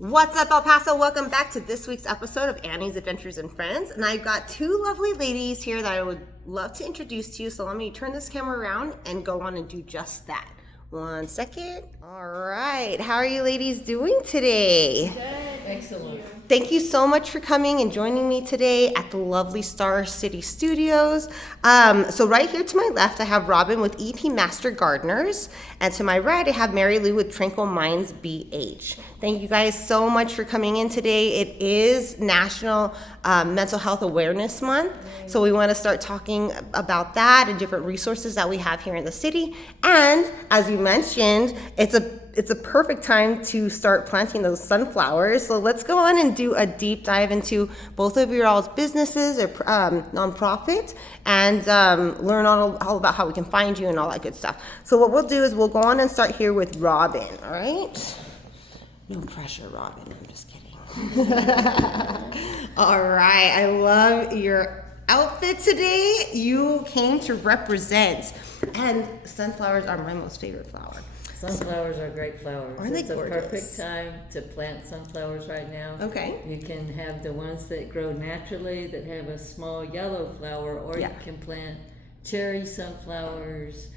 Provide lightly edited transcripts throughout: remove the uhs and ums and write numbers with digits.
What's up, El Paso? Welcome back to this week's episode of Annie's Adventures and Friends. And I've got two lovely ladies here that I would love to introduce to you. So let me turn this camera around and go on and do just that. 1 second. All right. How are you ladies doing today? Good. Excellent. Thank you so much for coming and joining me today at the lovely Star City Studios. So right here to my left, I have Robin with EP Master Gardeners. And to my right, I have Mary Lou with Tranquil Minds BH. Thank you guys so much for coming in today. It is National Mental Health Awareness Month. So we want to start talking about that and different resources that we have here in the city. And as you mentioned, it's a perfect time to start planting those sunflowers. So let's go on and do a deep dive into both of your all's businesses or nonprofit and learn all about how we can find you and all that good stuff. So what we'll do is we'll go on and start here with Robin, all right? No pressure, Robin. I'm just kidding. All right. I love your outfit today. You came to represent. And sunflowers are my most favorite flower. Sunflowers are great flowers. Aren't they it's gorgeous? a perfect time to plant sunflowers right now. Okay. You can have the ones that grow naturally that have a small yellow flower, or you can plant cherry sunflowers,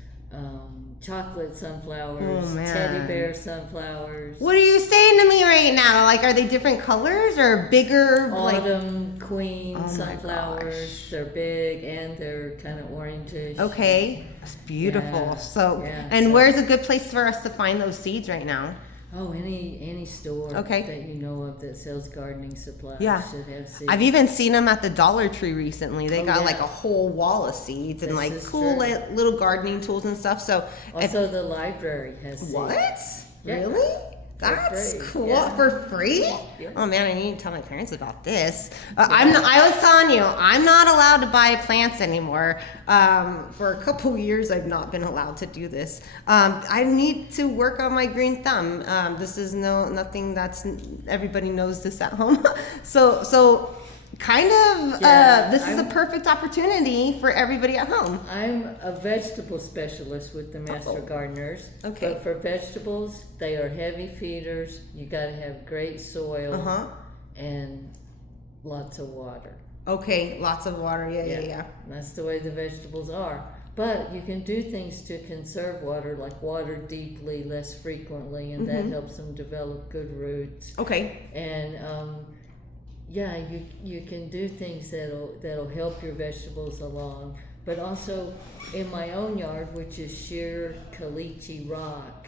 chocolate sunflowers, teddy bear sunflowers. What are you saying to me right now? Like, are they different colors or bigger? Autumn queen sunflowers. They're big and they're kind of orangish. Okay, that's beautiful. Yeah. And where's a good place for us to find those seeds right now? Oh, any store that you know of that sells gardening supplies should have seeds. I've even seen them at the Dollar Tree recently. They got like a whole wall of seeds and like cool little gardening tools and stuff. So also the library has seeds. What? Yeah. Really? That's cool. Yeah. For free? Yeah. Oh man, I need to tell my parents about this. I was telling you, I'm not allowed to buy plants anymore. For a couple years, I've not been allowed to do this. I need to work on my green thumb. This is nothing that's everybody knows this at home. So kind of this is a perfect opportunity for everybody at home. I'm a vegetable specialist with the Master Gardeners. Okay. But for vegetables, they are heavy feeders. You got to have great soil and lots of water. Okay, lots of water. Yeah. That's the way the vegetables are. But you can do things to conserve water, like water deeply, less frequently, and that helps them develop good roots. Okay. And you can do things that'll help your vegetables along. But also in my own yard, which is sheer caliche rock,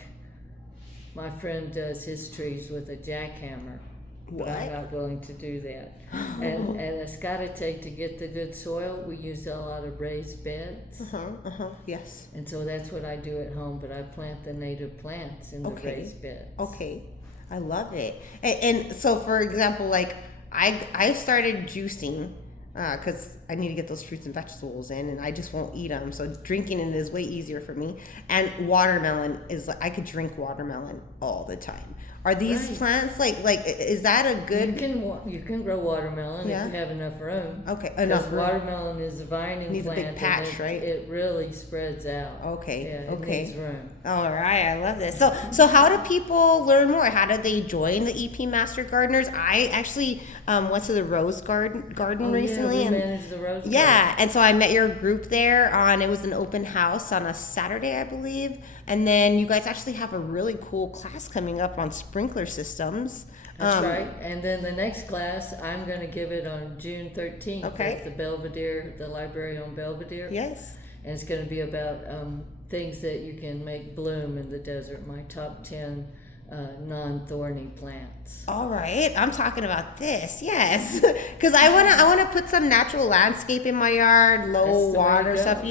my friend does his trees with a jackhammer. What? But I'm not going to do that. And Ascarate, to get the good soil, we use a lot of raised beds. Yes. And so that's what I do at home, but I plant the native plants in the raised beds. Okay. I love it. And so, for example, like I started juicing because I need to get those fruits and vegetables in, and I just won't eat them. So drinking it is way easier for me. And watermelon is like I could drink watermelon all the time. Are these plants like is that a good? You can grow watermelon if you have enough room. Okay, enough room. Watermelon is a vining needs plant. a big patch, right? It really spreads out. Okay. Yeah, it needs room. All right, I love this. So how do people learn more? How do they join the EP Master Gardeners? I actually went to the Rose Garden recently, and managed the Rose Garden. And so I met your group there it was an open house on a Saturday, I believe. And then you guys actually have a really cool class coming up on sprinkler systems. That's right. And then the next class, I'm going to give it on June 13th at the Belvedere, the library on Belvedere. Yes. And it's going to be about things that you can make bloom in the desert, my top 10 non-thorny plants. All right, I'm talking about this, yes, because I wanna put some natural landscape in my yard, low water stuff,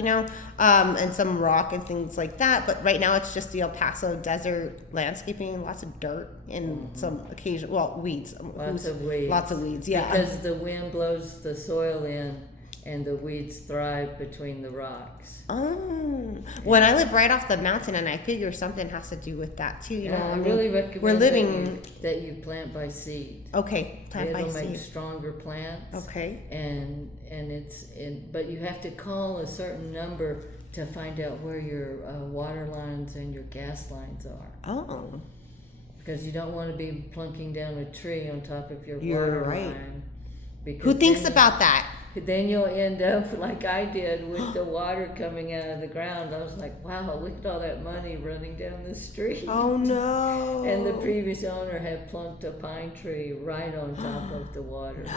and some rock and things like that. But right now it's just the El Paso desert landscaping, lots of dirt and some occasional weeds. Lots of weeds. Yeah. Because the wind blows the soil in, and the weeds thrive between the rocks. Oh, when I live right off the mountain, and I figure something has to do with that too. I really recommend that you plant by seed. Okay, plant by seed. It'll make stronger plants. Okay. But you have to call a certain number to find out where your water lines and your gas lines are. Oh. because you don't want to be plunking down a tree on top of your You're water right. line. Because Who thinks then- about that? Then you'll end up like I did with the water coming out of the ground. I was like, wow, look at all that money running down the street. Oh no. And the previous owner had plunked a pine tree right on top of the water line.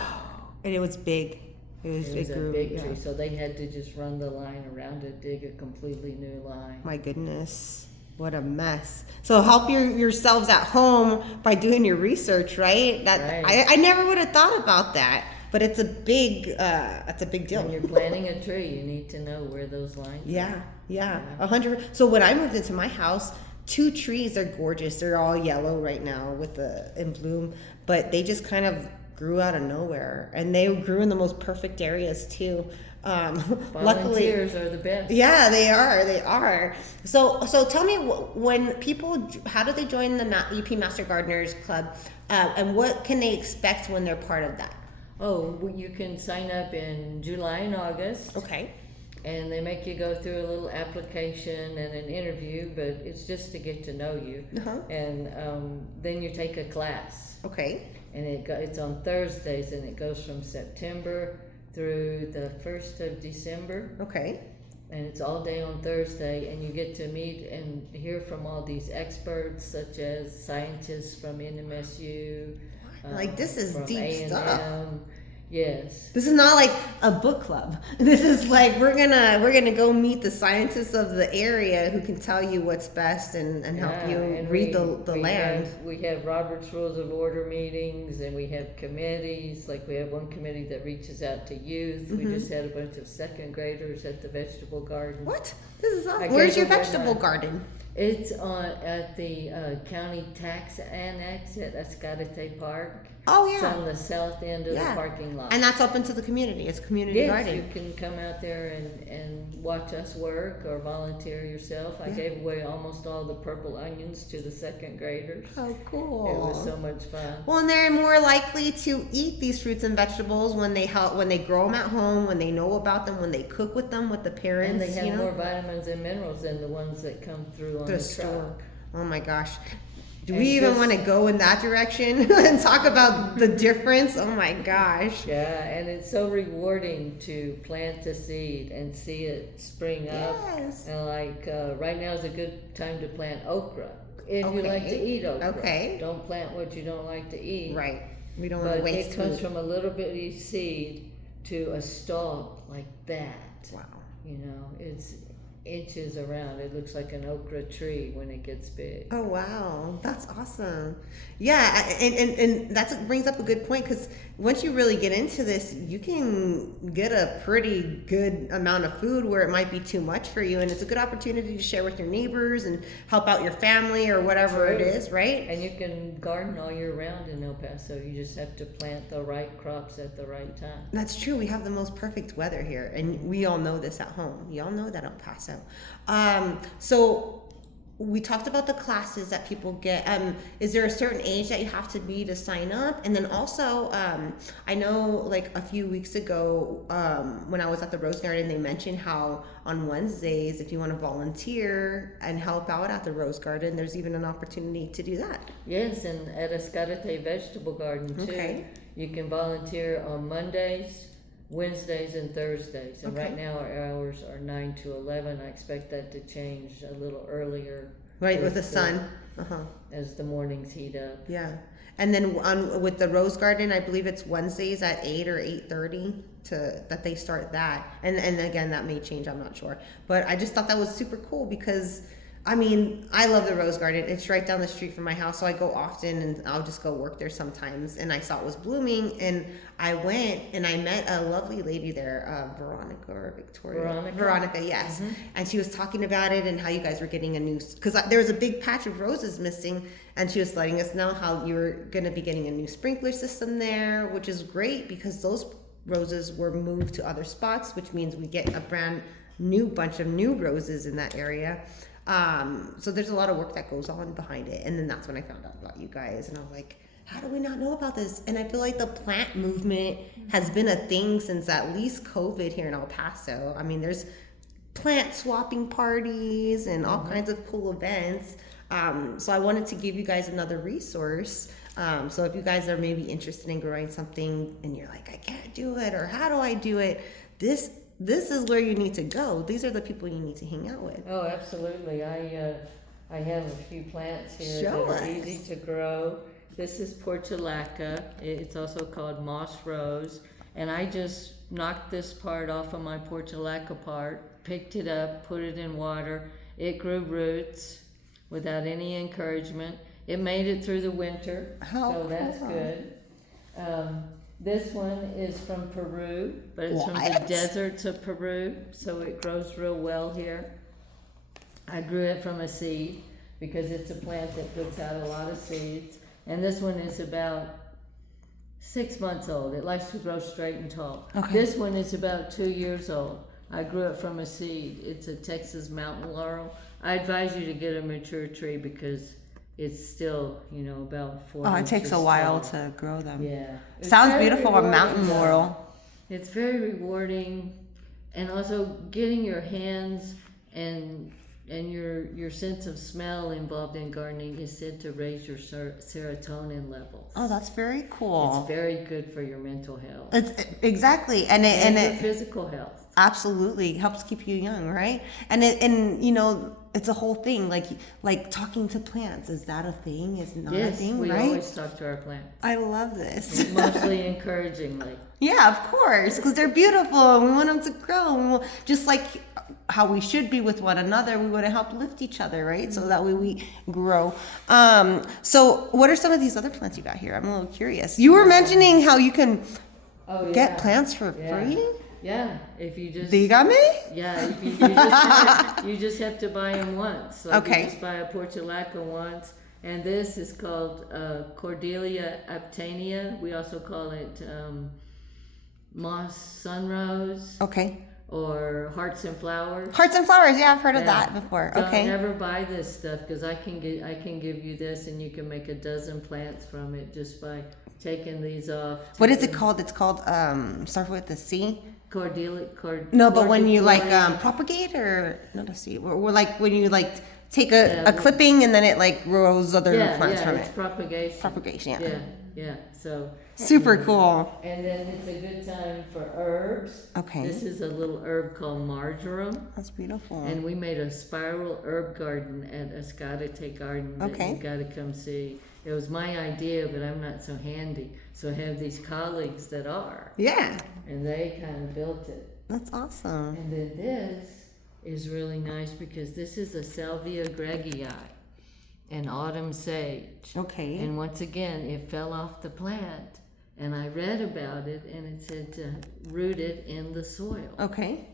And it was big. It was a grew, big yeah. tree, so they had to just run the line around it, dig a completely new line. My goodness. What a mess. So help yourselves at home by doing your research, right? That Right. I never would have thought about that. But it's a big deal. When you're planting a tree, you need to know where those lines are. Yeah, 100. So when I moved into my house, 2 trees are gorgeous. They're all yellow right now in bloom, but they just kind of grew out of nowhere, and they grew in the most perfect areas too. Luckily, Volunteers are the best. yeah, they are. So tell me, when people, how do they join the EP Master Gardeners Club, and what can they expect when they're part of that? Oh, well, you can sign up in July and August. Okay. And they make you go through a little application and an interview, but it's just to get to know you. Uh-huh. And then you take a class. Okay. And it's on Thursdays, and it goes from September through the 1st of December. Okay. And it's all day on Thursday, and you get to meet and hear from all these experts, such as scientists from NMSU. Like, this is from deep A&M. stuff. Yes. This is not like a book club. This is like we're gonna go meet the scientists of the area who can tell you what's best and help you and read the land. We have Robert's Rules of Order meetings, and we have committees. Like, we have one committee that reaches out to youth. We just had a bunch of 2nd graders at the vegetable garden. What? This is awesome. I Where's gave your away vegetable my- garden? It's at the county tax annex at Ascarate Park. Oh It's yeah. on the south end of Yeah. the parking lot. And that's open to the community. It's a community Yes, garden. you can come out there and watch us work or volunteer yourself. I gave away almost all the purple onions to the 2nd graders. Oh, cool. It was so much fun. Well, and they're more likely to eat these fruits and vegetables when they grow them at home, when they know about them, when they cook with them with the parents. And they have you know? more vitamins and minerals than the ones that come through on The the store. truck. Oh my gosh. Do And we even just- want to go in that direction and talk about the difference? Oh my gosh. Yeah, and it's so rewarding to plant a seed and see it spring up. Yes. And like right now is a good time to plant okra. If you like to Okay. eat okra. Okay. Don't plant what you don't like to eat. Right. We don't want But to waste it comes food. from a little bitty seed to a stalk like that. Wow. You know, it's inches around. It looks like an okra tree when it gets big. Oh wow, that's awesome. Yeah, and that brings up a good point, because once you really get into this, you can get a pretty good amount of food where it might be too much for you, and it's a good opportunity to share with your neighbors and help out your family or whatever it True. is, right? And you can garden all year round in El Paso. You just have to plant the right crops at the right time. That's true. We have the most perfect weather here, and we all know this at home. You all know that El Paso. So we talked about the classes that people get. Is there a certain age that you have to be to sign up? And then also, I know like a few weeks ago, when I was at the Rose Garden, they mentioned how on Wednesdays, if you want to volunteer and help out at the Rose Garden, there's even an opportunity to do that. Yes, and at Ascarate Vegetable Garden too. Okay. You can volunteer on Mondays, Wednesdays, and Thursdays. And Okay. right now our hours are 9 to 11. I expect that to change a little earlier. Right, with the as sun. Uh-huh. As the mornings heat up. Yeah. And then with the Rose Garden, I believe it's Wednesdays at 8 or 8:30 that they start that. And again, that may change, I'm not sure. But I just thought that was super cool because, I mean, I love the Rose Garden. It's right down the street from my house, so I go often, and I'll just go work there sometimes. And I saw it was blooming, and I went and I met a lovely lady there, Veronica or Victoria. Veronica, yes. Mm-hmm. And she was talking about it and how you guys were getting a new, because there was a big patch of roses missing, and she was letting us know how you were going to be getting a new sprinkler system there, which is great because those roses were moved to other spots, which means we get a brand new bunch of new roses in that area. So there's a lot of work that goes on behind it. And then that's when I found out about you guys, and I was like, how do we not know about this? And I feel like the plant movement has been a thing since at least COVID here in El Paso. I mean, there's plant swapping parties and all kinds of cool events. So I wanted to give you guys another resource. So if you guys are maybe interested in growing something and you're like, I can't do it, or how do I do it? This is where you need to go. These are the people you need to hang out with. Oh, absolutely. I have a few plants here Show that are us. easy to grow. This is portulaca. It's also called moss rose. And I just knocked this part off of my portulaca part, picked it up, put it in water. It grew roots without any encouragement. It made it through the winter, so that's good. This one is from Peru, but it's from the deserts of Peru, so it grows real well here. I grew it from a seed because it's a plant that puts out a lot of seeds. And this one is about 6 months old. It likes to grow straight and tall. Okay. This one is about 2 years old. I grew it from a seed. It's a Texas mountain laurel. I advise you to get a mature tree because it's still, about 4 Oh, it inches takes a while tall. to grow them. Yeah. It's Sounds very beautiful, a mountain rewarding, though. laurel. It's very rewarding, and also getting your hands and your sense of smell involved in gardening is said to raise your serotonin levels. Oh, that's very cool. It's very good for your mental health It's exactly, and and your it physical health. absolutely helps keep you young, right? And it's a whole thing. Like talking to plants. Is that a thing? Is not a Yes, thing, we right? always talk to our plants, I love this. mostly encouragingly. Yeah, of course, because they're beautiful and we want them to grow. We want, just like how we should be with one another, we want to help lift each other, right? So that way we grow. So what are some of these other plants you got here? I'm a little curious. You were mentioning how you can get plants for free? Yeah, if you just... You got me? Yeah, if you just have to buy them once. Okay. You just buy a portulaca once. And this is called Cordelia aptania. We also call it moss sunrose. Okay. Or hearts and flowers. Hearts and flowers. Yeah, I've heard of that before. Okay. Don't ever buy this stuff because I can give you this and you can make a dozen plants from it just by taking these off. What is it called? It's called start with the C. Cordelia. No, but when you propagate or not a seed, or like when you take a clipping and then it grows other plants from it's it. propagation. Propagation, Yeah. So super cool. And then it's a good time for herbs. Okay. This is a little herb called marjoram. That's beautiful. And we made a spiral herb garden at Ascarate Garden that you got to come see. It was my idea, but I'm not so handy. So I have these colleagues that are. Yeah. And they kind of built it. That's awesome. And then this is really nice because this is a Salvia gregii, an autumn sage. Okay. And once again, it fell off the plant. And I read about it, and it said to root it in the soil. Okay.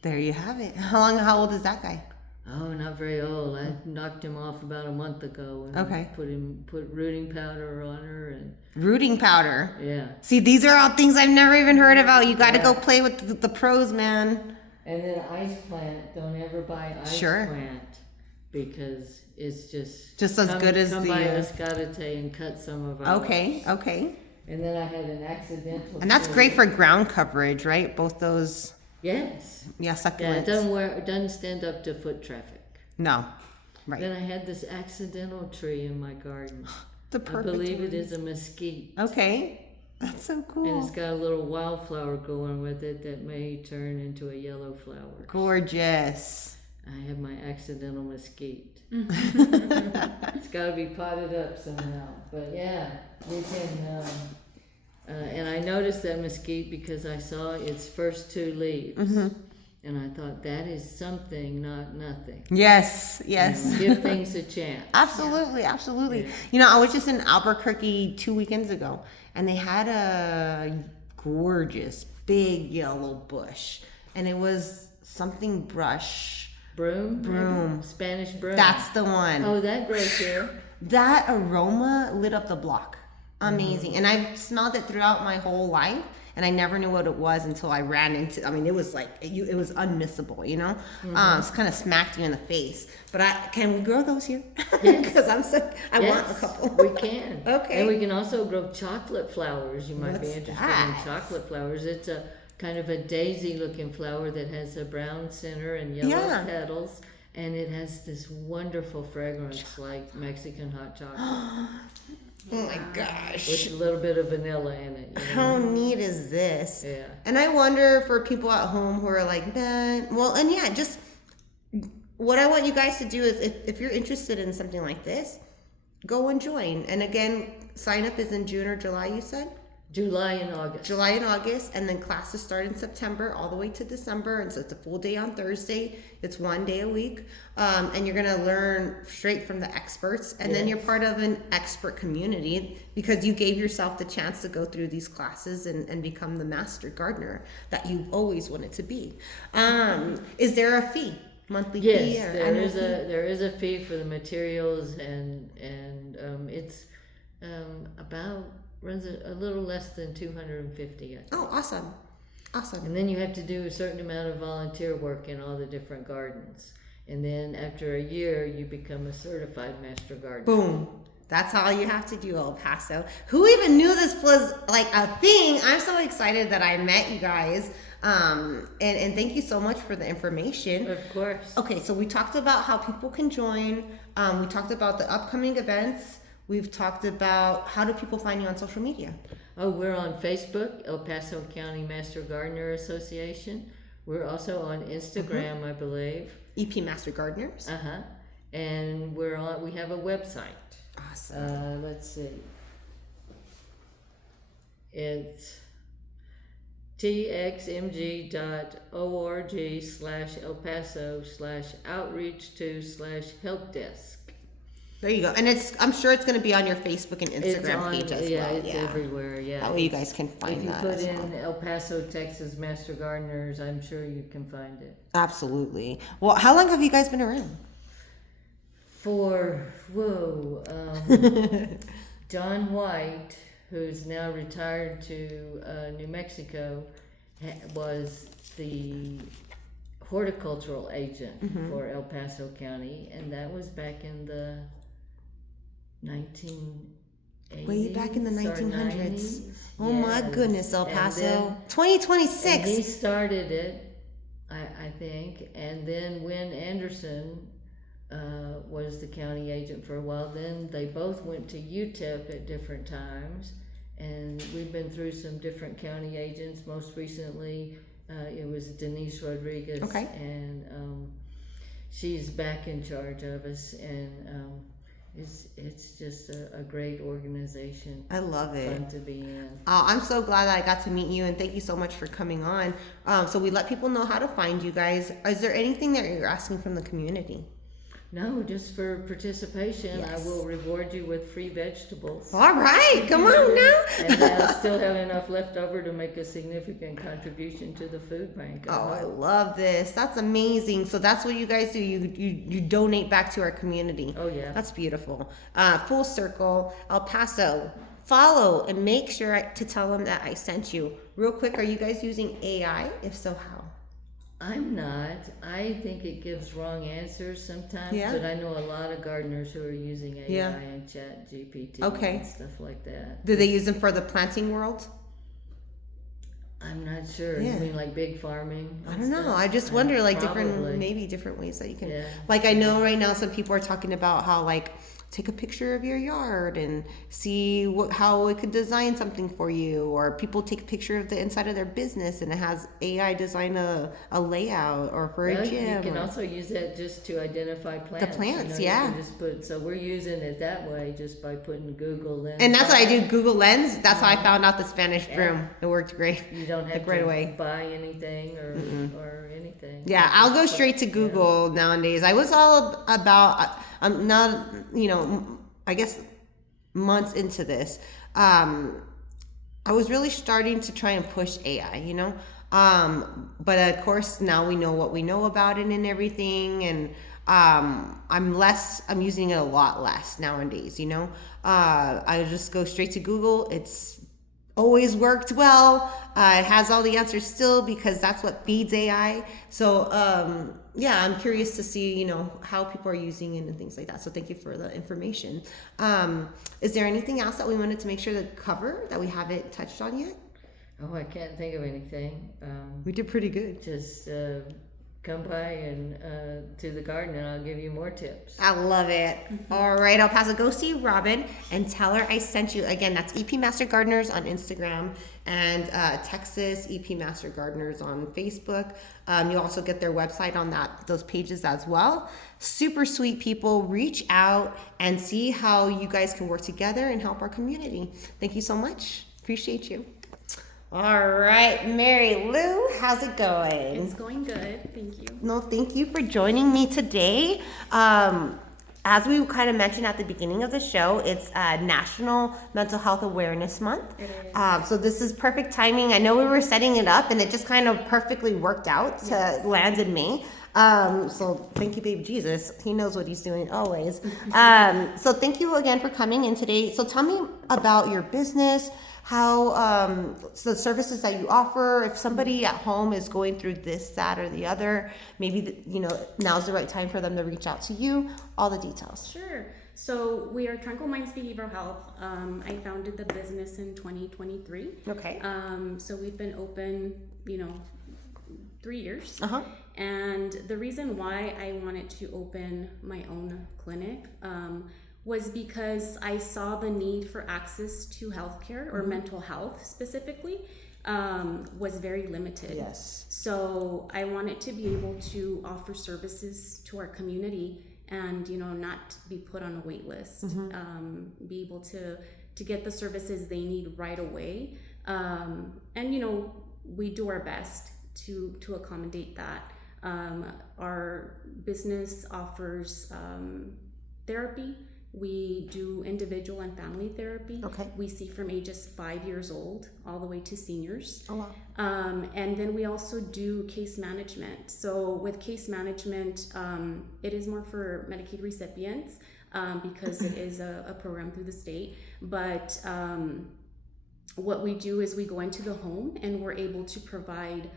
There you have it. How old is that guy? Oh, not very old. I knocked him off about a month ago and put rooting powder on her and rooting powder. Yeah. See, these are all things I've never even heard about. You got to go play with the pros, man. And then ice plant. Don't ever buy ice plant because it's just as good as come the. By Ascarate and cut some of our. Okay. And then I had an accidental. And that's great for ground coverage, right? Both those. Yes. Yeah, succulents. Yeah, it doesn't stand up to foot traffic. No. Right. Then I had this accidental tree in my garden. The perfect I believe it is a mesquite. Okay. That's so cool. And it's got a little wildflower going with it that may turn into a yellow flower. Gorgeous. I have my accidental mesquite. It's got to be potted up somehow. But yeah, you can... and I noticed that mesquite because I saw its first 2 leaves. Mm-hmm. And I thought, that is something, not nothing. Yes. Give things a chance. Absolutely. Yeah. I was just in Albuquerque 2 weekends ago, and they had a gorgeous, big yellow bush. And it was something brush. Broom? Spanish broom. That's the one. Oh, that grows here. That aroma lit up the block. Amazing. And I've smelled it throughout my whole life, and I never knew what it was until I ran into it was it was unmissable, It's kind of smacked you in the face. But can we grow those here? Because I want a couple. We can. Okay. And we can also grow chocolate flowers. You might be What's interested that? in chocolate flowers. It's a kind of a daisy looking flower that has a brown center and yellow petals. and it has this wonderful fragrance like Mexican hot chocolate Oh my gosh. with a little bit of vanilla in it. You know? How neat is this? Yeah. And I wonder for people at home who are like, man, well, and yeah, just what I want you guys to do is if you're interested in something like this, go and join. And again, sign up is in June or July, you said? July and August. July and August, and then classes start in September all the way to December, and so it's a full day on Thursday. It's 1 day a week, and you're gonna learn straight from the experts, and then you're part of an expert community because you gave yourself the chance to go through these classes and become the master gardener that you've always wanted to be. Is there a fee? Monthly fee? Yes, Or there is a fee for the materials, and it's about runs a little less than $250. I think. Oh, awesome. And then you have to do a certain amount of volunteer work in all the different gardens. And then after a year, you become a certified master gardener. Boom. That's all you have to do, El Paso. Who even knew this was like a thing? I'm so excited that I met you guys. And thank you so much for the information. Of course. Okay, so we talked about how people can join. We talked about the upcoming events. We've talked about how do people find you on social media? Oh, we're on Facebook, El Paso County Master Gardener Association. We're also on Instagram, I believe. EP Master Gardeners. And we have a website. Awesome. Let's see. It's txmg.org/El Paso/outreach2/helpdesk. There you go. And I'm sure it's going to be on your Facebook and Instagram page as well. It's everywhere. Yeah. That way you guys can find that. If you put in El Paso, Texas Master Gardeners, I'm sure you can find it. Absolutely. Well, how long have you guys been around? John White, who's now retired to New Mexico, was the horticultural agent for El Paso County, and that was back in the 1980s. Way back in the 1900s. 90s. Oh my goodness, El Paso. 2026. And he started it, I think, and then Wynn Anderson was the county agent for a while. Then they both went to E12 at different times, and we've been through some different county agents. Most recently, it was Denise Rodriguez, and she's back in charge of us, and it's just a great organization. I love it. Fun to be in. I'm so glad that I got to meet you, and thank you so much for coming on. So we let people know how to find you guys. Is there anything that you're asking from the community? No, just for participation. Yes. I will reward you with free vegetables. All right, come on now. And I'll still have enough left over to make a significant contribution to the food bank. I love this. That's amazing. So that's what you guys do. You donate back to our community. Oh, yeah. That's beautiful. Full circle, El Paso. Follow and make sure to tell them that I sent you. Real quick, are you guys using AI? If so, how? I'm not. I think it gives wrong answers sometimes, but I know a lot of gardeners who are using AI and Chat GPT and stuff like that. Do they use them for the planting world? I'm not sure. You mean like big farming? I don't know. I just wonder, like probably. different ways that you can. Like I know right now some people are talking about how like take a picture of your yard and see how it could design something for you, or people take a picture of the inside of their business and it has AI design a layout or for a gym. You can also use that just to identify plants. The plants, you can just so we're using it that way just by putting Google Lens. And that's what I do, Google Lens. That's how I found out the Spanish broom. It worked great. You don't have right to away. buy anything or anything. Yeah, I'll go straight to Google nowadays. I was all about, I'm not, I guess months into this, I was really starting to try and push AI, but of course now we know what we know about it and everything, and I'm using it a lot less nowadays, I just go straight to Google. It's always worked well. It has all the answers still because that's what feeds AI. So I'm curious to see how people are using it and things like that. So thank you for the information. Is there anything else that we wanted to make sure to cover that we haven't touched on yet? Oh, I can't think of anything. We did pretty good. Just come by and to the garden, and I'll give you more tips. I love it. All right, I'll pass it. Go see Robin and tell her I sent you. Again, that's EP Master Gardeners on Instagram and Texas EP Master Gardeners on Facebook. You'll also get their website on those pages as well. Super sweet people. Reach out and see how you guys can work together and help our community. Thank you so much. Appreciate you. All right, Mary Lou, how's it going? It's going good, thank you. No, thank you for joining me today. As we kind of mentioned at the beginning of the show, it's National Mental Health Awareness Month. It is. So this is perfect timing. I know we were setting it up and it just kind of perfectly worked out to land in May. So thank you, baby Jesus. He knows what he's doing always. So thank you again for coming in today. So tell me about your business, how so the services that you offer. If somebody at home is going through this, that, or the other, maybe now's the right time for them to reach out to you. All the details. Sure. So we are Tranquil Minds Behavioral Health. I founded the business in 2023. Okay. So we've been open, 3 years. Uh-huh. And the reason why I wanted to open my own clinic was because I saw the need for access to healthcare or mental health specifically was very limited. Yes. So I wanted to be able to offer services to our community and not be put on a wait list. Be able to get the services they need right away. And we do our best to accommodate that. Our business offers therapy. We do individual and family therapy. Okay. We see from ages 5 years old all the way to seniors. Oh, wow. And then we also do case management. So with case management, it is more for Medicaid recipients because it is a program through the state. But what we do is we go into the home and we're able to provide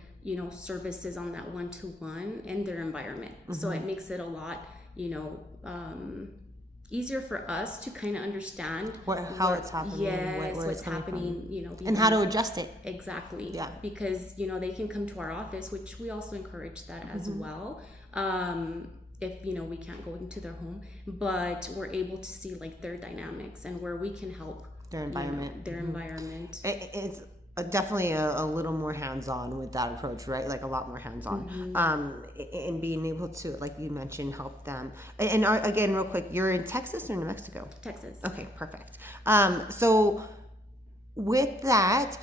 services on that one-to-one in their environment. So it makes it a lot, easier for us to kind of understand how it's happening. Yes, where what's it's coming happening, from. And how to adjust it. Exactly. Yeah. Because, they can come to our office, which we also encourage that as well. If, we can't go into their home, but we're able to see like their dynamics and where we can help Their environment. Their environment. It's definitely a little more hands-on with that approach, right? Like a lot more hands-on. And being able to, like you mentioned, help them. And again, real quick, you're in Texas or New Mexico? Texas. Okay, perfect. So with that,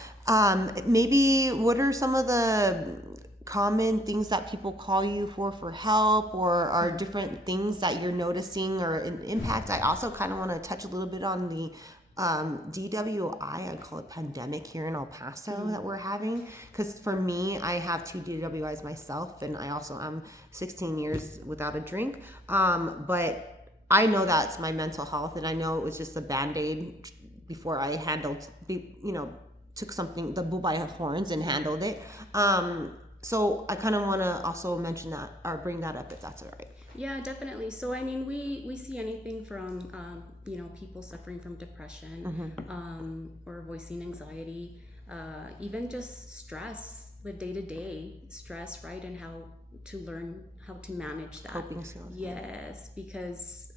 maybe what are some of the common things that people call you for help, or are different things that you're noticing or an impact? I also kind of want to touch a little bit on the DWI, I call it pandemic here in El Paso that we're having. Because for me, I have 2 DWIs myself, and I also am 16 years without a drink. But I know that's my mental health, and I know it was just a Band-Aid before I took something, the bull by the horns, and handled it. So I kind of want to also mention that, or bring that up if that's all right. Yeah, definitely. So, we see anything from, people suffering from depression, or voicing anxiety, even just stress, the day-to-day stress, right? And how to learn how to manage that. Coping skills. Yes, because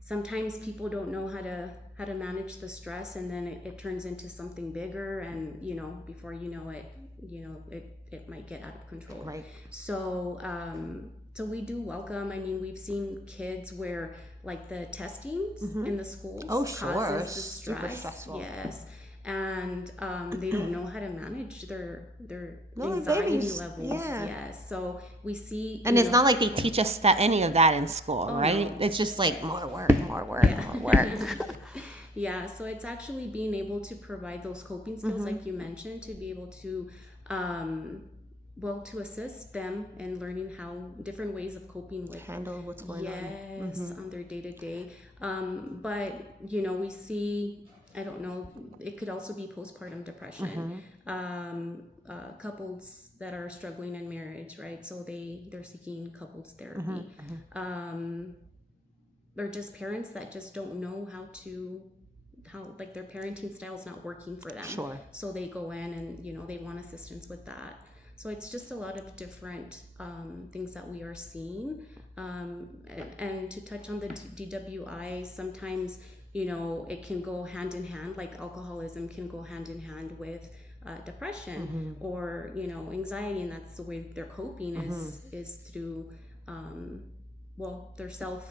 sometimes people don't know how to manage the stress, and then it turns into something bigger, and, before you know it, it might get out of control. Right. So we do welcome. We've seen kids where like the testings in the schools causes the stress. Super stressful. Yes. And they don't know how to manage their No, anxiety babies. levels. Yeah. Yes. So we see, And it's not like they teach us any of that in school, right? No. It's just like more work, more work. Yeah. So it's actually being able to provide those coping skills, like you mentioned, to be able to to assist them in learning how different ways of coping with Handle what's going on. Yes, on their day-to-day. But we see, I don't know, it could also be postpartum depression. Couples that are struggling in marriage, right? So they're seeking couples therapy. Or just parents that just don't know how like their parenting style is not working for them. Sure. So they go in and they want assistance with that. So it's just a lot of different things that we are seeing. And to touch on the DWI, sometimes, you know, it can go hand in hand, like alcoholism can go hand in hand with depression or, you know, anxiety, and that's the way they're coping is through, their self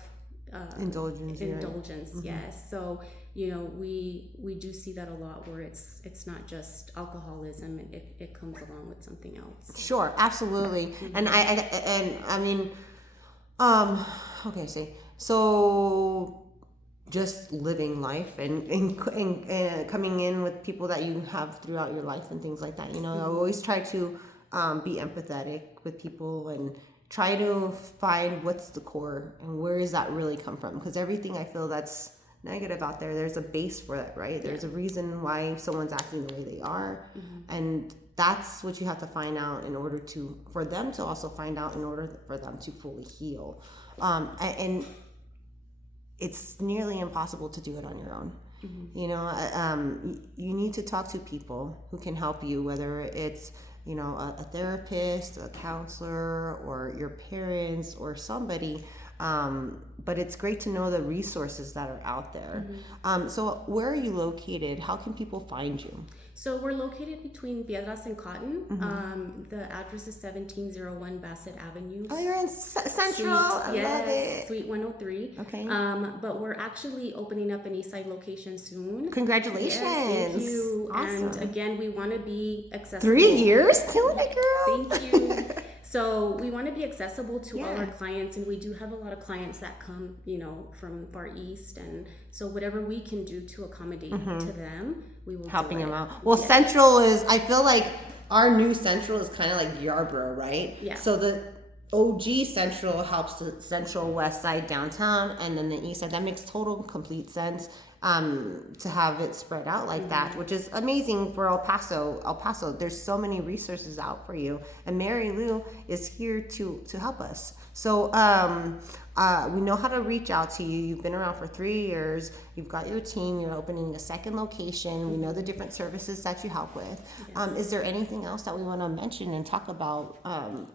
indulgence. Yes. So, you know, we do see that a lot where it's not just alcoholism, it comes along with something else. Sure, absolutely. And I mean, okay, so just living life and coming in with people that you have throughout your life and things like that. You know, I always try to be empathetic with people and try to find what's the core and where does that really come from, because everything I feel that's negative out there's a base for it, right? There's a reason why someone's acting the way they are, and that's what you have to find out in order for them to also find out in order for them to fully heal. And it's nearly impossible to do it on your own. You know, you need to talk to people who can help you, whether it's, you know, a therapist, a counselor, or your parents or somebody. But it's great to know the resources that are out there. So where are you located? How can people find you? So we're located between Piedras and Cotton. The address is 1701 Bassett Avenue. Oh, you're in Central. Suite, I love it. Suite 103. Okay. But we're actually opening up an Eastside location soon. Congratulations. Yes, thank you. Awesome. And again, we want to be accessible. 3 years? Killing it, girl. Thank you. So we want to be accessible to all our clients, and we do have a lot of clients that come, you know, from Far East, and so whatever we can do to accommodate to them, we will helping do them it. out. Well, Central is, I feel like our new Central is kind of like Yarborough, right? Yeah. So the OG Central helps the Central West Side downtown, and then the East Side. That makes total complete sense. To have it spread out like that, which is amazing for El Paso. There's so many resources out for you, and Mary Lou is here to help us. So we know how to reach out to you. You've been around for 3 years. You've got your team. You're opening a second location. We know the different services that you help with. Is there anything else that we want to mention and talk about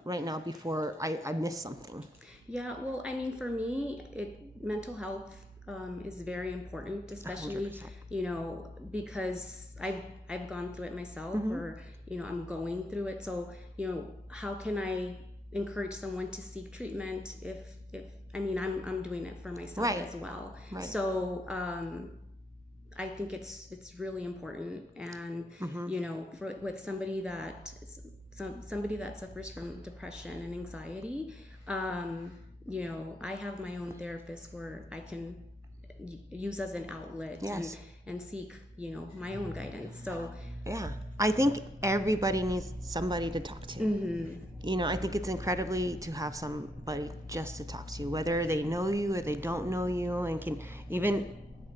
right now before I miss something? Yeah, well, I mean, for me, mental health is very important, especially 100%. You know, because I've gone through it myself, or, you know, I'm going through it. So, you know, how can I encourage someone to seek treatment if I mean, I'm doing it for myself as well. Right. So I think it's really important, and you know, with somebody that suffers from depression and anxiety, you know, I have my own therapist where I can use as an outlet and seek, you know, my own guidance. So yeah, I think everybody needs somebody to talk to. You know, I think it's incredibly to have somebody just to talk to, whether they know you or they don't know you, and can even,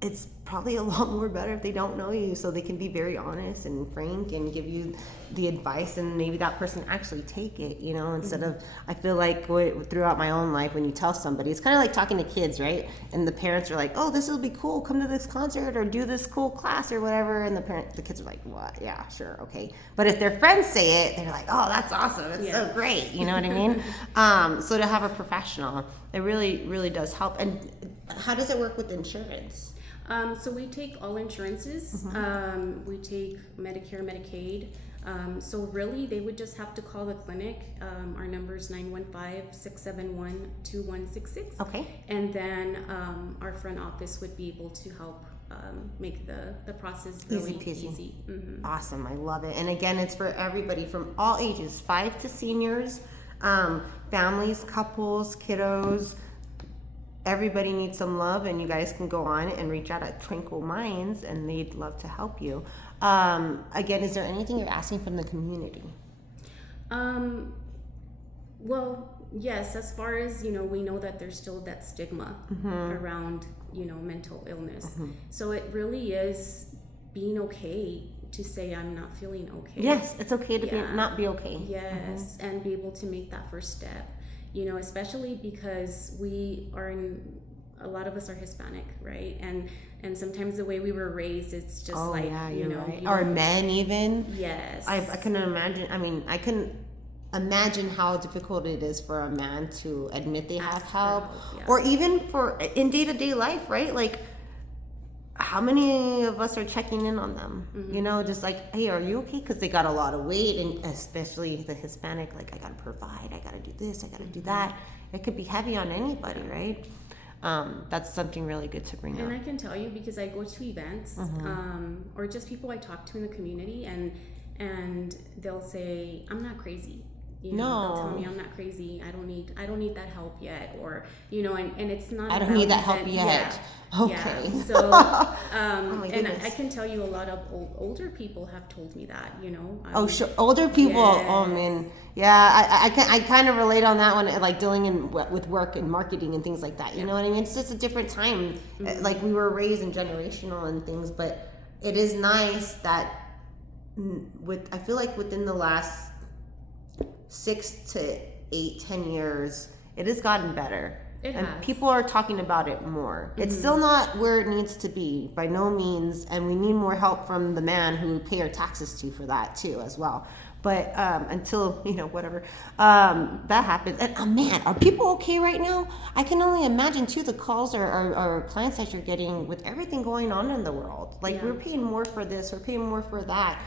it's probably a lot more better if they don't know you, so they can be very honest and frank and give you the advice, and maybe that person actually take it, you know, instead of, I feel like throughout my own life, when you tell somebody, it's kind of like talking to kids, right? And the parents are like, oh, this will be cool, come to this concert or do this cool class or whatever, and the kids are like, what? Yeah, sure, okay. But if their friends say it, they're like, oh, that's awesome, it's so great, you know what I mean? So to have a professional, it really, really does help. And how does it work with insurance? So we take all insurances. We take Medicare, Medicaid. So really, they would just have to call the clinic. Our number is 915-671-2166. Okay. And then our front office would be able to help make the process really easy. Awesome, I love it. And again, it's for everybody from all ages, 5 to seniors, families, couples, kiddos. Everybody needs some love, and you guys can go on and reach out at Tranquil Minds, and they'd love to help you. Again, is there anything you're asking from the community? Well, yes, as far as, you know, we know that there's still that stigma around, you know, mental illness. So it really is being okay to say, I'm not feeling okay. Yes, it's okay to not be okay. Yes, and be able to make that first step. You know, especially because a lot of us are Hispanic, right? And sometimes the way we were raised, it's just you know, right. Or men even. Yes. I couldn't imagine. I mean, I couldn't imagine how difficult it is for a man to admit they have Ask for help, help, yeah. or even for in day-to-day life, right? Like, how many of us are checking in on them? You know, just like, hey, are you okay? Because they got a lot of weight, and especially the Hispanic, like, I gotta provide, I gotta do this, I gotta do that. It could be heavy on anybody, right? That's something really good to bring And up. I can tell you because I go to events, or just people I talk to in the community, and they'll say, "I'm not crazy." You know, they'll tell me I'm not crazy. I don't need that help yet, or and it's not. I don't need that help even- yet. Yeah, Okay. Yeah. So, my and goodness. I can tell you a lot of older people have told me that. Oh, sure. Older people. Oh, Yes. man. Yeah, I kind of relate on that one, like dealing with work and marketing and things like that. You know what I mean? It's just a different time. Like, we were raised in generational and things, but it is nice that I feel like within the last 6 to 8, 10 years, it has gotten better. It And has. people are talking about it more. It's still not where it needs to be, by no means, and we need more help from the man who we pay our taxes to for that too, as well. But until whatever that happens, and man, are people okay right now? I can only imagine too the calls or clients that you're getting with everything going on in the world. Like, Yeah. we're paying more for this, we're paying more for that.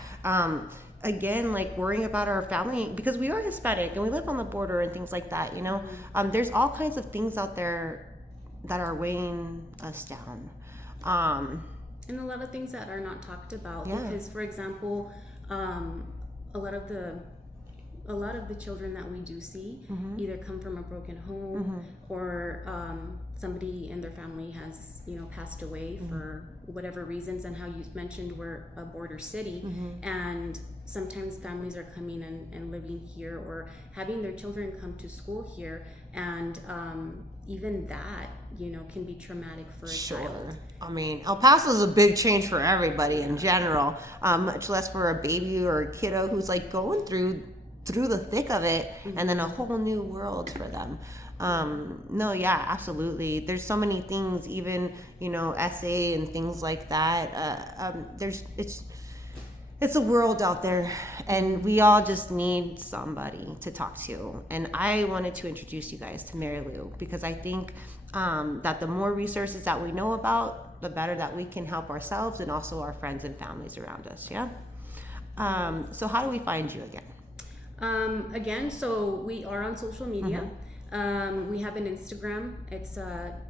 Again, like, worrying about our family, because we are Hispanic and we live on the border and things like that, there's all kinds of things out there that are weighing us down. And a lot of things that are not talked about, Yeah. because, for example, a lot of the children that we do see either come from a broken home, or somebody in their family has passed away for whatever reasons. And how you mentioned, we're a border city, and sometimes families are coming and living here, or having their children come to school here, and even that can be traumatic for a child. I mean, El Paso is a big change for everybody in general, much less for a baby or a kiddo who's like going through the thick of it, and then a whole new world for them. No, yeah, absolutely. There's so many things, even SA and things like that. It's a world out there, and we all just need somebody to talk to. And I wanted to introduce you guys to Mary Lou, because I think that the more resources that we know about, the better that we can help ourselves and also our friends and families around us. Yeah. So how do we find you again? Again, so we are on social media. We have an Instagram. It's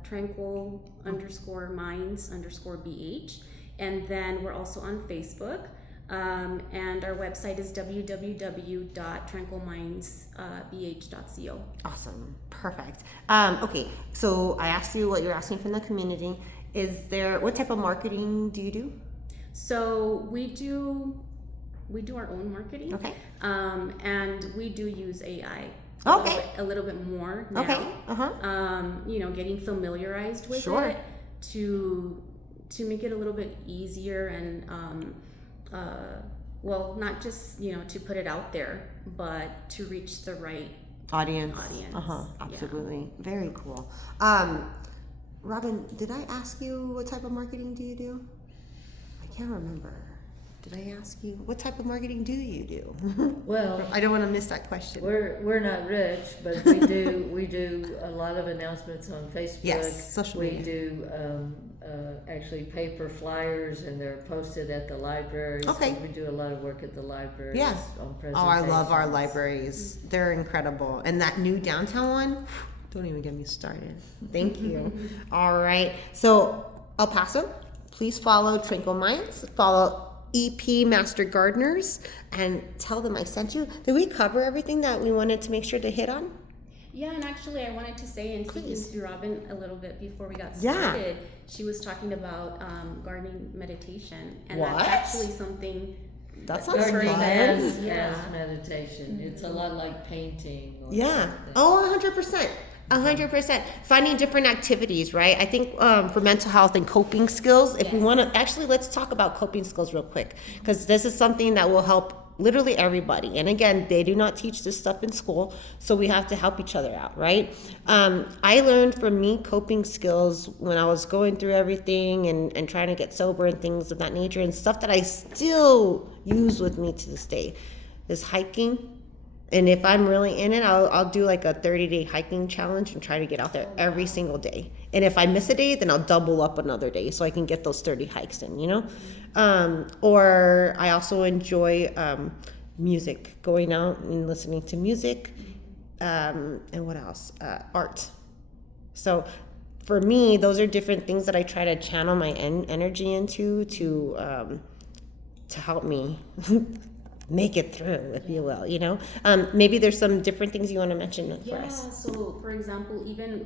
Tranquil _Minds_BH. And then we're also on Facebook. And our website is www.tranquilmindsbh.co. Awesome. Perfect. Okay, so I asked you what you're asking from the community. What type of marketing do you do? So we do our own marketing. Okay. And we do use AI. Okay. A little bit more now. Okay. Getting familiarized with Sure. it to make it a little bit easier, and not just to put it out there, but to reach the right Audience. audience. Absolutely. Very cool. Robin, did I ask you what type of marketing do you do? I can't remember. Did I ask you what type of marketing do you do? Well, I don't want to miss that question. we're not rich, but we do a lot of announcements on Facebook. Yes, social media. We do actually paper flyers, and they're posted at the libraries. Okay. We do a lot of work at the libraries. Yeah. On Oh, I love our presentations. libraries. They're incredible. And that new downtown one, don't even get me started. Thank you. All right. So, El Paso, please follow Tranquil Minds. Follow EP Master Gardeners and tell them I sent you. Did we cover everything that we wanted to make sure to hit on? Yeah, and actually I wanted to say, and speaking Please. to Robin a little bit before we got Yeah. started, she was talking about gardening meditation. And What? that's actually something That sounds Gardening fun. as Yeah. meditation. It's a lot like painting. Or Yeah. something. Oh, 100%. 100%. Finding different activities, right? I think for mental health and coping skills, if we Yes. want to, actually, let's talk about coping skills real quick, because this is something that will help literally everybody. And again, they do not teach this stuff in school, so we have to help each other out, right? I learned from me coping skills when I was going through everything and trying to get sober and things of that nature, and stuff that I still use with me to this day is hiking And if I'm really in it, I'll do like a 30-day hiking challenge and try to get out there every single day. And if I miss a day, then I'll double up another day so I can get those 30 hikes in, you know? Or I also enjoy music, going out and listening to music. And what else? Art. So for me, those are different things that I try to channel my energy into to help me make it through, if you will, you know? Maybe there's some different things you want to mention for us. Yeah, so for example, even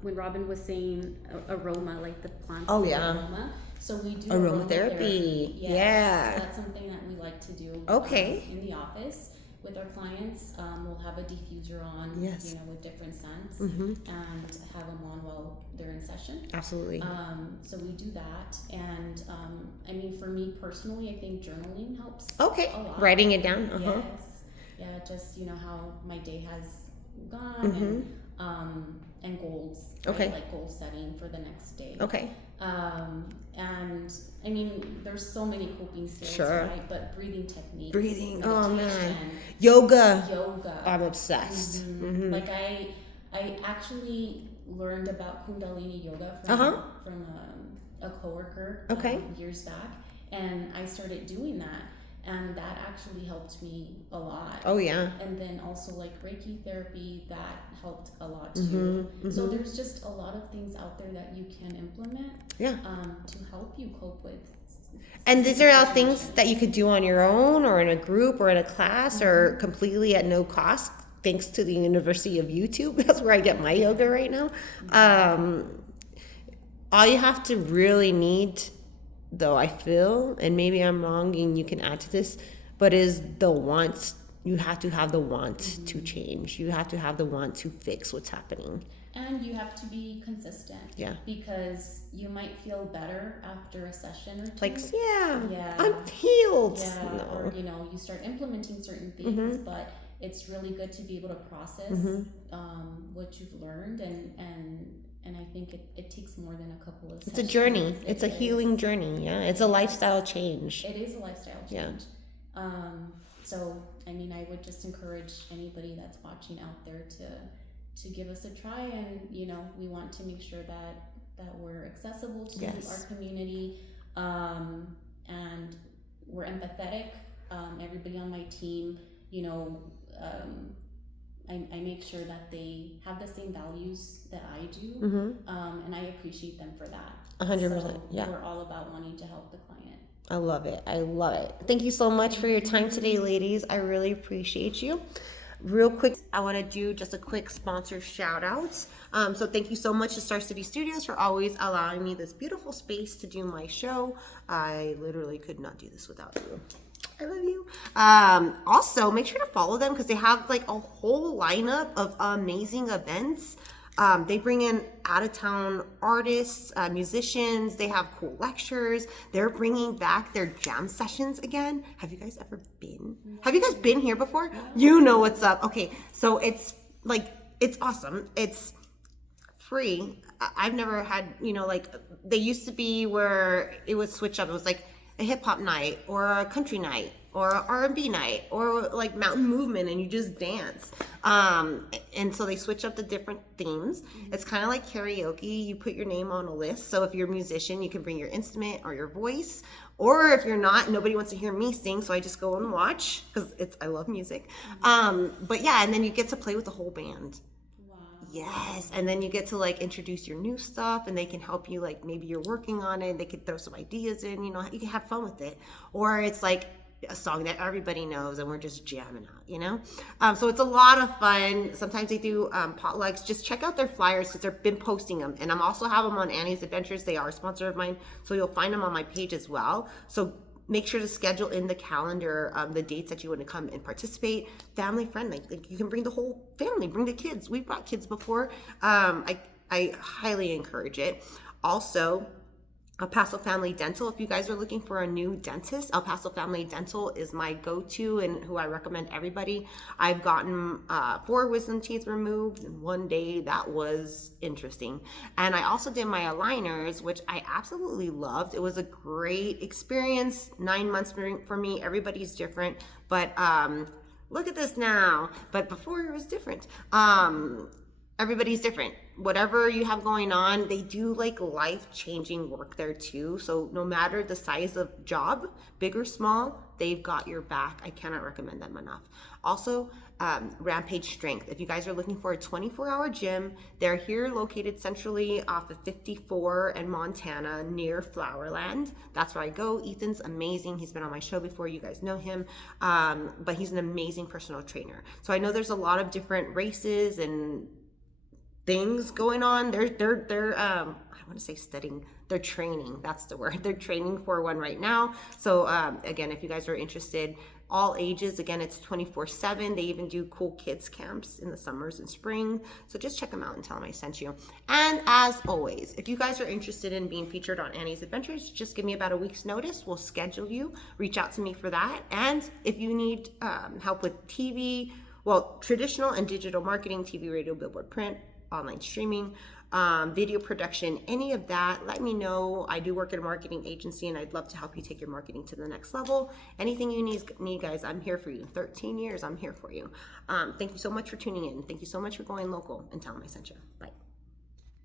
when Robin was saying aroma, like the plants. Oh, yeah. Aroma. So we do Aromatherapy. Yes. Yeah. So that's something that we like to do. Okay. In the office with our clients. We'll have a diffuser on, Yes. you know, with different scents, Mm-hmm. and have them on while they're in session. Absolutely. So we do that, and I mean, for me personally, I think journaling helps. Okay. A lot. Writing it down. Yes. Yeah, just, you know, how my day has gone, and goals. Right? Okay. Like goal setting for the next day. Okay. And I mean, there's so many coping skills, Sure. right? But breathing techniques. Breathing. Oh, man. meditation, Yoga. Yoga. I'm obsessed. Mm-hmm. Like I actually learned about Kundalini yoga from a coworker Okay. Years back, and I started doing that, and that actually helped me a lot. Oh, yeah. And then also like Reiki therapy, that helped a lot too. So there's just a lot of things out there that you can implement Yeah. to help you cope with. And these are all things that you could do on your own or in a group or in a class or completely at no cost, thanks to the University of YouTube. That's where I get my yoga right now. All you have to really need, though, I feel, and maybe I'm wrong and you can add to this, but is the want. You have to have the want to change. You have to have the want to fix what's happening. And you have to be consistent. Yeah. Because you might feel better after a session or two. Like, yeah, Yeah. I'm healed. Yeah. No. Or, you know, you start implementing certain things, but it's really good to be able to process what you've learned, and I think it takes more than a couple of It's a sessions. journey. It's a It healing is. journey. Yeah. It's a lifestyle change. It is a lifestyle Yeah. change. So I mean, I would just encourage anybody that's watching out there to give us a try, and you know, we want to make sure that we're accessible to Yes. our community, and we're empathetic. Everybody on my team, you know, I make sure that they have the same values that I do, and I appreciate them for that. 100%. So Yeah. we're all about wanting to help the client. I love it. I love it. Thank you so much for your time today, ladies. I really appreciate you. Real quick, I want to do just a quick sponsor shout out. So thank you so much to Star City Studios for always allowing me this beautiful space to do my show. I literally could not do this without you. I love you. Also, make sure to follow them because they have like a whole lineup of amazing events. They bring in out-of-town artists, musicians. They have cool lectures. They're bringing back their jam sessions again. Have you guys ever been? Have you guys been here before? You know what's up. Okay, so it's awesome. It's free. I've never had, you know, like they used to be where it would switch up. It was like a hip hop night or a country night or a R&B night or like mountain movement, and you just dance. And so they switch up the different themes. It's kind of like karaoke. You put your name on a list. So if you're a musician, you can bring your instrument or your voice. Or if you're not, nobody wants to hear me sing, so I just go and watch because I love music. But yeah, and then you get to play with the whole band. Yes, and then you get to like introduce your new stuff, and they can help you, like maybe you're working on it, they could throw some ideas in, you know, you can have fun with it. Or it's like a song that everybody knows and we're just jamming out, you know? So it's a lot of fun. Sometimes they do potlucks. Just check out their flyers because they've been posting them. And I'm also have them on Annie's Adventures. They are a sponsor of mine, so you'll find them on my page as well. So make sure to schedule in the calendar the dates that you want to come and participate. Family friendly. Like you can bring the whole family, bring the kids. We've brought kids before. I highly encourage it. Also, El Paso Family Dental. If you guys are looking for a new dentist, El Paso Family Dental is my go-to and who I recommend everybody. I've gotten 4 wisdom teeth removed in one day. That was interesting. And I also did my aligners, which I absolutely loved. It was a great experience. 9 months for me. Everybody's different, but look at this now. But before it was different. Everybody's different. Whatever you have going on, they do like life-changing work there too. So no matter the size of job, big or small, they've got your back. I cannot recommend them enough. Also, Rampage Strength. If you guys are looking for a 24-hour gym, they're here located centrally off of 54 and Montana near Flowerland. That's where I go. Ethan's amazing. He's been on my show before. You guys know him. But he's an amazing personal trainer. So I know there's a lot of different races and things going on. They're I want to say studying. They're training. That's the word. They're training for one right now. So again, if you guys are interested, all ages, again, it's 24/7. They even do cool kids camps in the summers and spring. So just check them out and tell them I sent you. And as always, if you guys are interested in being featured on Annie's Adventures, just give me about a week's notice. We'll schedule you. Reach out to me for that. And if you need help with TV, well, traditional and digital marketing, TV, radio, billboard, print, online streaming, video production, any of that, let me know. I do work at a marketing agency and I'd love to help you take your marketing to the next level. Anything you need guys, I'm here for you. 13 years, I'm here for you. Thank you so much for tuning in. Thank you so much for going local, and tell them I sent you. Bye.